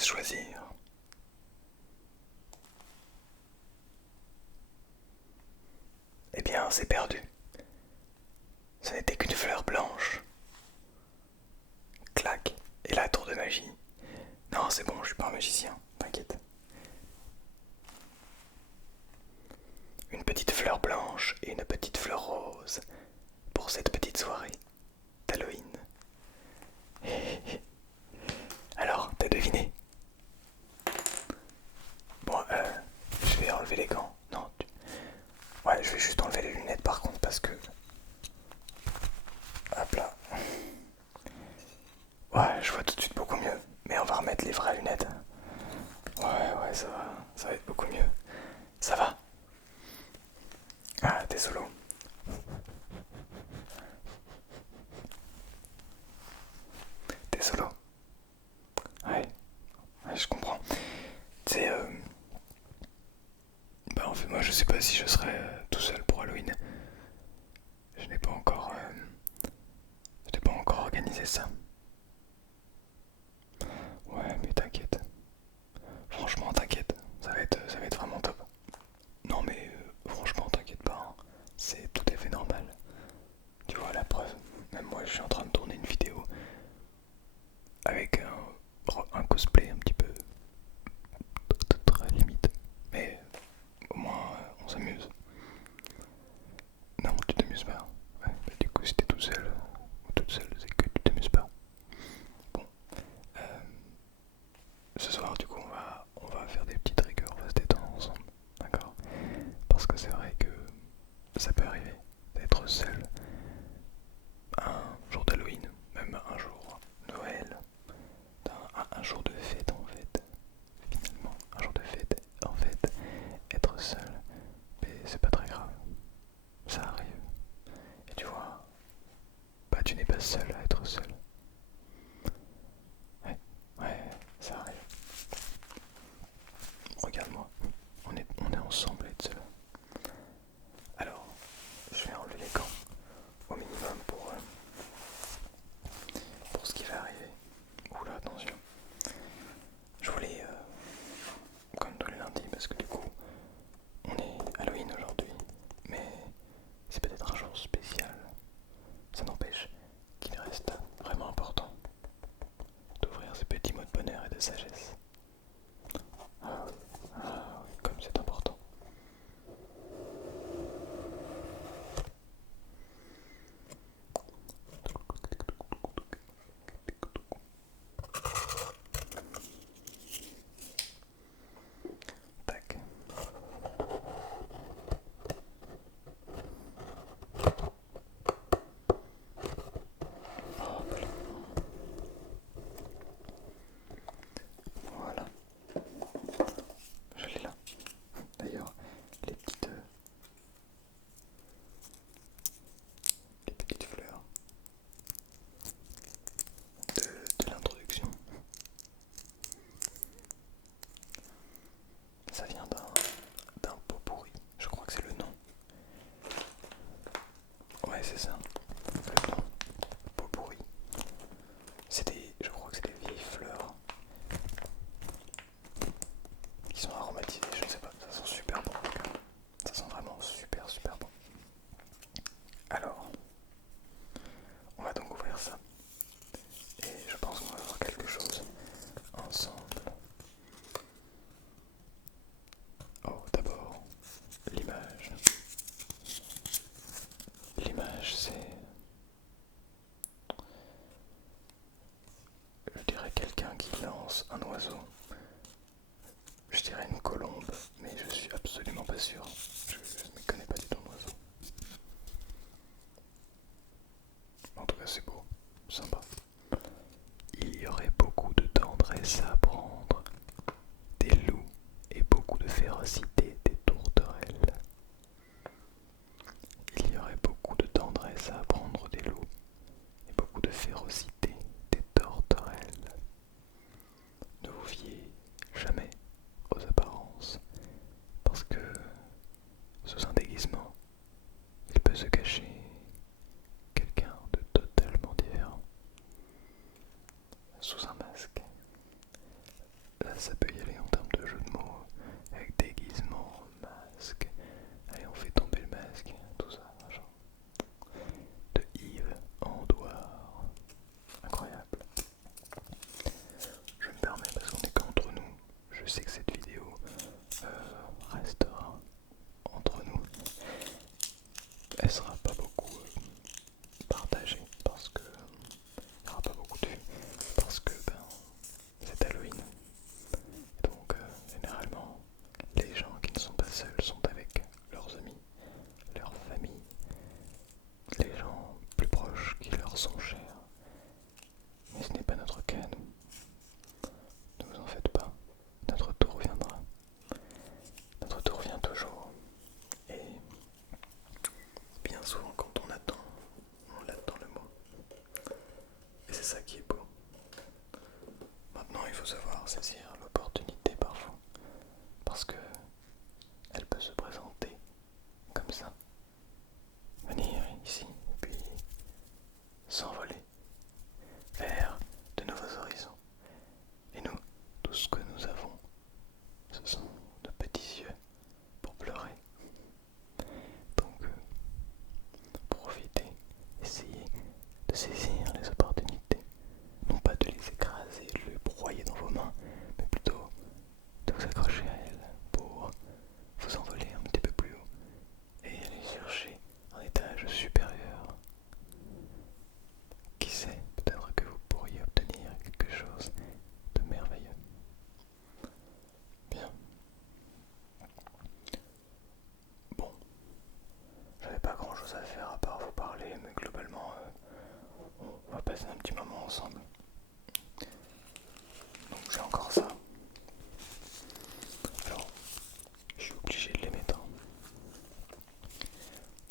laisse choisir. Eh bien, c'est perdu. Ce n'était qu'une fleur blanche. Clac. Et la tour de magie. Non, c'est bon, je suis pas un magicien, t'inquiète. Une petite fleur blanche et une petite fleur rose pour cette petite soirée d'Halloween. Alors, t'as deviné? Bon, je vais enlever les gants. Non, ouais, je vais juste enlever les lunettes par contre parce que... Hop là. Ouais, je vois tout de suite beaucoup mieux. Mais on va remettre les vraies lunettes. Ouais, ouais, ça va être beaucoup mieux. Ça va? Ah, t'es solo. T'es solo. Ouais, ouais, je comprends. C'est bah en fait moi je sais pas si je serai tout seul pour Halloween. Je n'ai pas encore je n'ai pas encore organisé ça. Ouais mais t'inquiète. Franchement t'inquiète. Ça va être vraiment top. Non mais franchement t'inquiète pas, hein. C'est tout à fait normal. Tu vois la preuve. Même moi je suis en train de tourner une vidéo avec un cosplay un petit peu très limite. Mais au moins on s'amuse. Non, tu t'amuses pas. Ouais, bah, du coup, si t'es tout seul ou toute seule, c'est que tu t'amuses pas. Bon, euh, ce soir, du coup, on va faire des petites rigueurs, on va se détendre ensemble, d'accord? Parce que c'est vrai que ça peut arriver d'être seul un jour d'Halloween, même un jour Noël, un jour de fête en fait. Finalement, un jour de fête, en fait, être seul, mais c'est pas très grave, ça arrive. Et tu vois, bah tu n'es pas seul à être seul. Ouais, ouais, ça arrive. Regarde-moi, on est ensemble à être seul. Alors, je vais enlever les gants au minimum pour ce qui va arriver. Oula, attention. Je voulais, comme tous les lundis, parce que du coup, on est Halloween aujourd'hui, mais c'est peut-être un jour spécial. Ça n'empêche qu'il reste vraiment important d'ouvrir ces petits mots de bonheur et de sagesse. Ah oui, ah oui, comme c'est important. Tac. Hop là. Voilà, je l'ai là. D'ailleurs, les petites fleurs de l'introduction, ça vient d'un pot pourri. Je crois que c'est le nom. Ouais, c'est ça. Le nom, pot pourri. Je crois que c'est des vieilles fleurs qui sont aromatisées. Je ne sais pas. Ça sent super bon. Ça sent vraiment super super bon. Alors, on va donc ouvrir ça. Et je pense qu'on va voir quelque chose ensemble. Oh, d'abord, l'image. L'image, je dirais quelqu'un qui lance un oiseau. Je dirais une colombe, mais je suis absolument pas sûr. Je ne m'y connais pas du tout en oiseau. saisir l'opportunité parfois, parce que elle peut se présenter comme ça, venir ici, et puis s'envoler vers de nouveaux horizons. Et nous, tout ce que nous avons, ce sont de petits yeux pour pleurer. Donc, profitez, essayez de saisir les opportunités, non pas de les écraser, de les broyer dans vos mains, mais plutôt de vous accrocher à elles pour vous envoler un petit peu plus haut et aller chercher un étage supérieur. Qui sait, peut-être que vous pourriez obtenir quelque chose de merveilleux. Bien. Bon, j'avais pas grand chose à faire à part vous parler, mais globalement, on va passer un petit moment ensemble. Donc j'ai encore ça. Alors, je suis obligé de les mettre.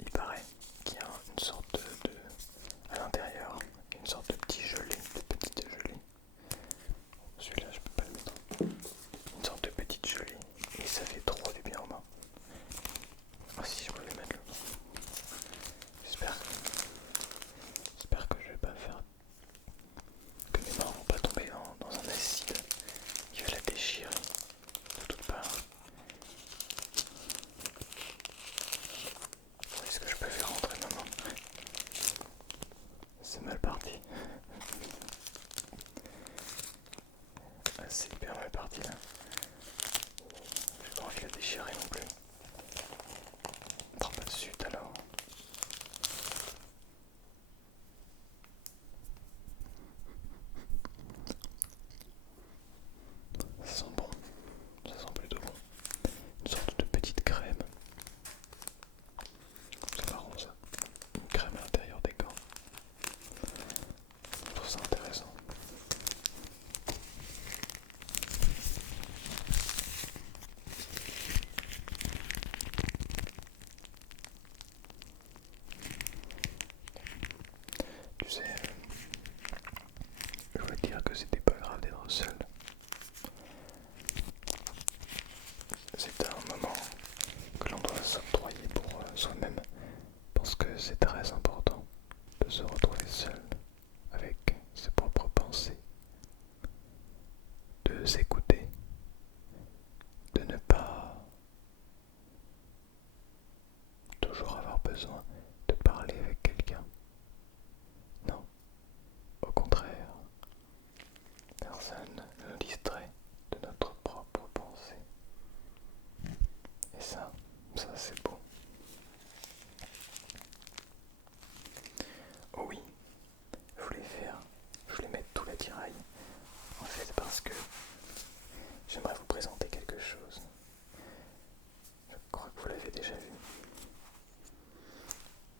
Il paraît qu'il y a une sorte de à l'intérieur, une sorte de petit gelé, de petite gelée. Celui-là, je peux pas le mettre. Une sorte de petite gelée, et ça fait trop du bien aux mains. Ah si, je peux le mettre là. J'espère que je vais pas faire que mes mains vont pas tomber dans un acide qui va la déchirer de toutes parts. Est-ce que je peux faire rentrer ma main? C'est mal parti. Ah, c'est hyper mal parti là. J'ai pas envie de la déchirer non plus. Prends pas de suite alors. Ça sent bon. Ça sent plutôt bon. Une sorte de petite crème. C'est marrant ça. Une crème à l'intérieur des gants. Je trouve ça intéressant. Tu sais, je voulais te dire que c'était pas grave d'être seul. C'est un moment que l'on doit s'octroyer pour soi-même, parce que c'est très important de se retrouver seul avec ses propres pensées, de s'écouter, de ne pas toujours avoir besoin de parler avec quelqu'un. Non, au contraire, personne ne nous distrait de notre propre pensée. Et ça c'est beau. Oh oui, je voulais mettre tout l'attirail, en fait parce que j'aimerais vous présenter quelque chose. Je crois que vous l'avez déjà vu.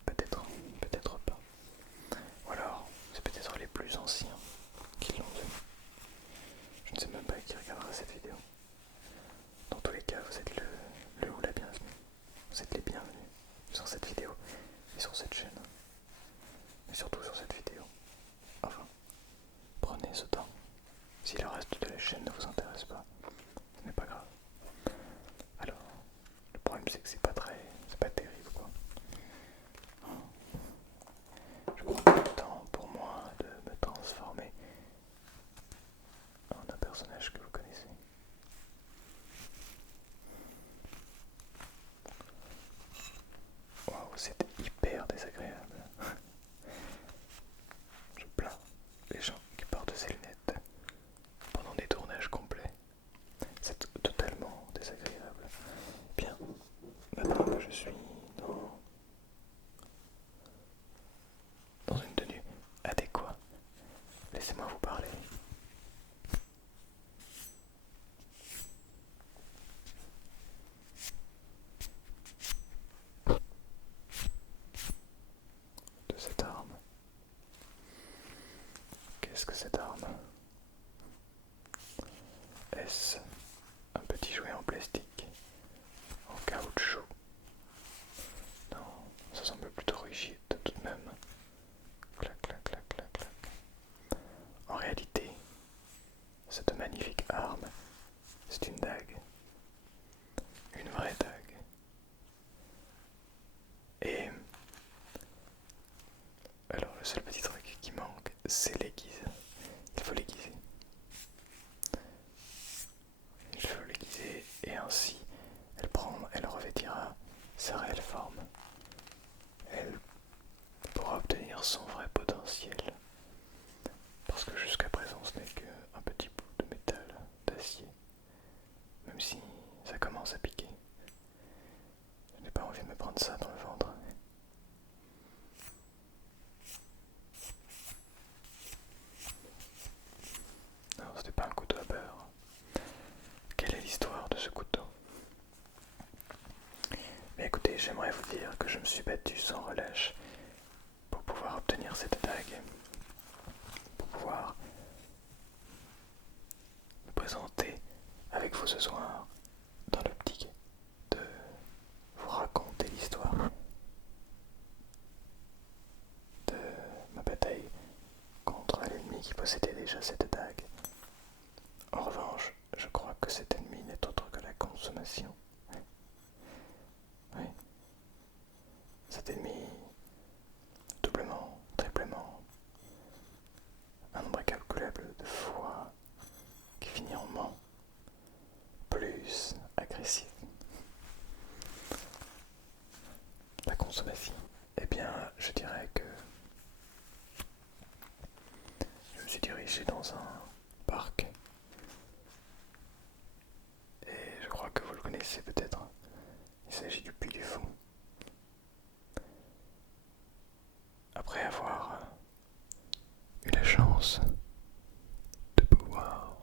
Peut-être, peut-être pas. Ou alors, c'est peut-être les plus anciens qui l'ont vu. Je ne sais même pas qui regardera cette vidéo. Dans tous les cas, vous êtes le ou la bienvenue. Vous êtes les bienvenus sur cette vidéo et sur cette chaîne. Mais surtout sur cette vidéo. Enfin, prenez ce temps. Si le reste de la chaîne ne vous intéresse pas, ce n'est pas grave. Alors, le problème c'est que c'est pas terrible quoi. Je prends le temps pour moi de me transformer en un personnage que vous connaissez. Waouh, c'est hyper désagréable. Je plains les gens qui portent ces lunettes pendant des tournages complets. seul petit truc qui manque, c'est l'aiguise. Il faut l'aiguiser. Il faut l'aiguiser et ainsi elle revêtira sa réelle forme. Elle pourra obtenir son vrai potentiel. Parce que jusqu'à présent ce n'est qu'un petit bout de métal, d'acier. Même si ça commence à piquer. Je n'ai pas envie de me prendre ça dans le ventre. Non, ce n'est pas un couteau à beurre. Quelle est l'histoire de ce couteau? Mais écoutez, j'aimerais vous dire que je me suis battu sans relâche pour pouvoir obtenir cette dague, pour pouvoir me présenter avec vous ce soir dans l'optique de vous raconter l'histoire de ma bataille contre l'ennemi qui possédait déjà cette dague. En revanche, je crois que cet ennemi n'est autre que la consommation. Oui. Cet ennemi, doublement, triplement, un nombre incalculable de fois qui finit en ment, plus agressif. La consommation. Eh bien, je dirais que je me suis dirigé dans un parc et je crois que vous le connaissez peut-être. Il s'agit du Puy du Fou. Après avoir eu la chance de pouvoir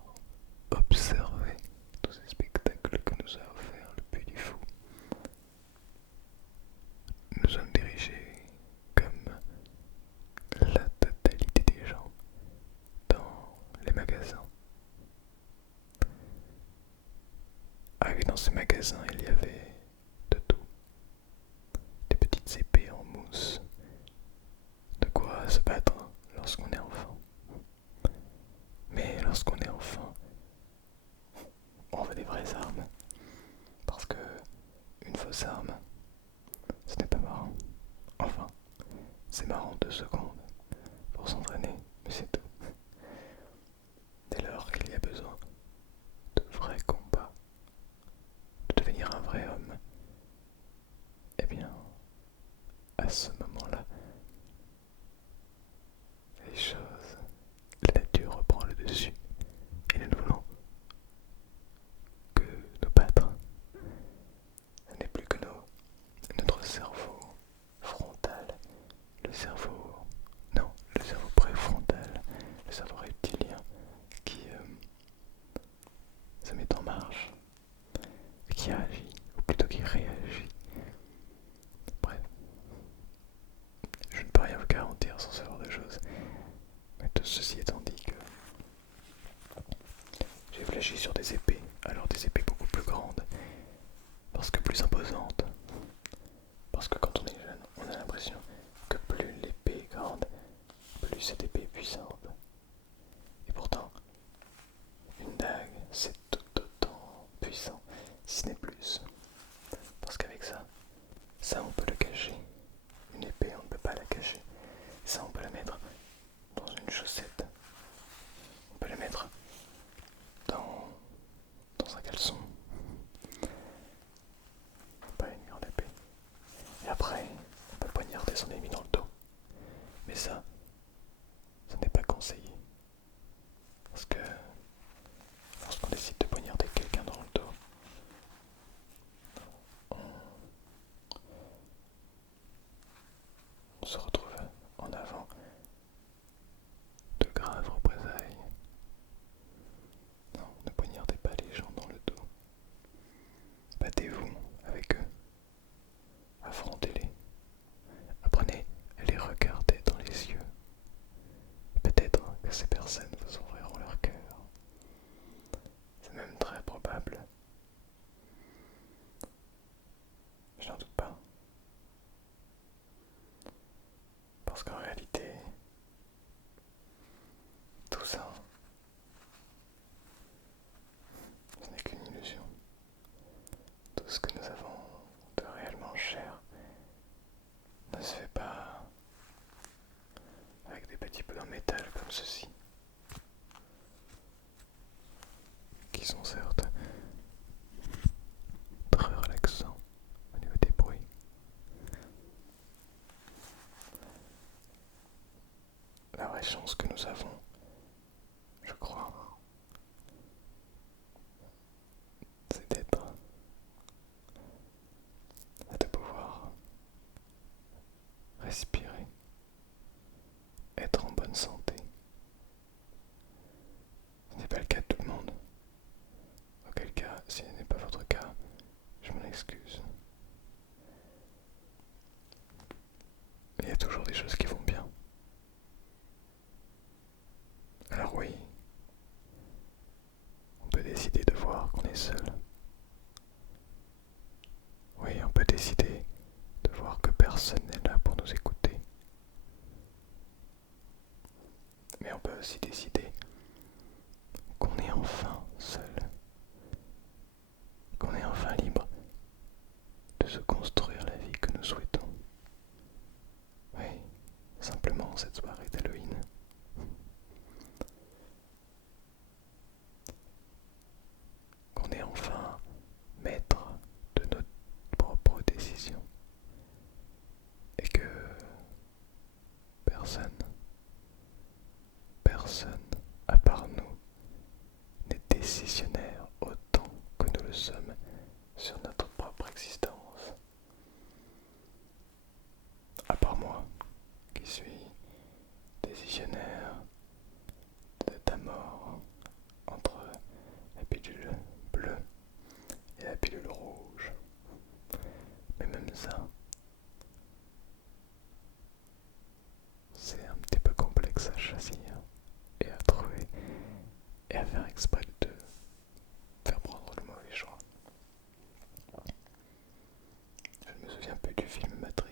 observer tous ces spectacles que nous a offert le Puy du Fou, nous sommes dirigés comme la totalité des gens dans les magasins. Ah oui, dans ces magasins, il y avait de tout. Des petites épées en mousse, de quoi se battre lorsqu'on est enfant. Mais lorsqu'on est enfant, on veut des vraies armes. Parce que une fausse arme, ce n'est pas marrant. Enfin, c'est marrant 2 secondes pour s'entraîner, mais c'est tout. Dès lors qu'il y a besoin de vrais combats, de devenir un vrai homme, eh bien, à ce moment-là, les choses, la nature reprend le dessus et nous ne voulons que nous battre. Ce n'est plus que notre cerveau frontal, le cerveau, non, le cerveau préfrontal, le cerveau reptilien qui se met en marche et qui agit, ou plutôt qui réagit. Bref, je ne peux rien vous garantir sur ce genre de choses, mais tout ceci étant dit que j'ai fléchi sur des épées, alors des épées beaucoup plus grandes, parce que plus imposantes, parce que quand on est jeune, on a l'impression que plus l'épée est grande, plus cette épée est puissante. Et pourtant, une dague, c'est tout autant puissant, si ce n'est plus. Parce qu'avec ça on peut le cacher. Une épée, on ne peut pas la cacher. Ça on peut la mettre dans une chaussette. On peut la mettre dans un caleçon. Pas une grande épée. Et après, on peut poignarder son ennemi dans le dos. Mais ça n'est pas conseillé. Parce que lorsqu'on décide de poignarder quelqu'un dans le dos, on se retrouve en avant de ceci, qui sont certes très relaxants au niveau des bruits. La vraie chance que nous avons, je crois, c'est de pouvoir respirer, être en bonne santé. Ce n'est pas le cas de tout le monde. Auquel cas, si ce n'est pas votre cas, je m'en excuse. Il y a toujours des choses qui vont bien. Alors oui, on peut décider de voir qu'on est seul. Oui, on peut décider de voir que personne n'est là pour nous écouter. Mais on peut aussi décider qu'on est enfin seul, qu'on est enfin libre de se construire la vie que nous souhaitons. Oui, simplement cette soirée d'Halloween. Qu'on est enfin maître de notre propre décision. Et que personne, à part nous, n'est décisionnaire autant que nous le sommes sur notre propre existence. À part moi, qui suis décisionnaire de ta mort entre la pilule bleue et la pilule rouge. Mais même ça, c'est un petit peu complexe à choisir et à trouver et à faire exprès de faire prendre le mauvais choix. Je ne me souviens plus du film Matrix.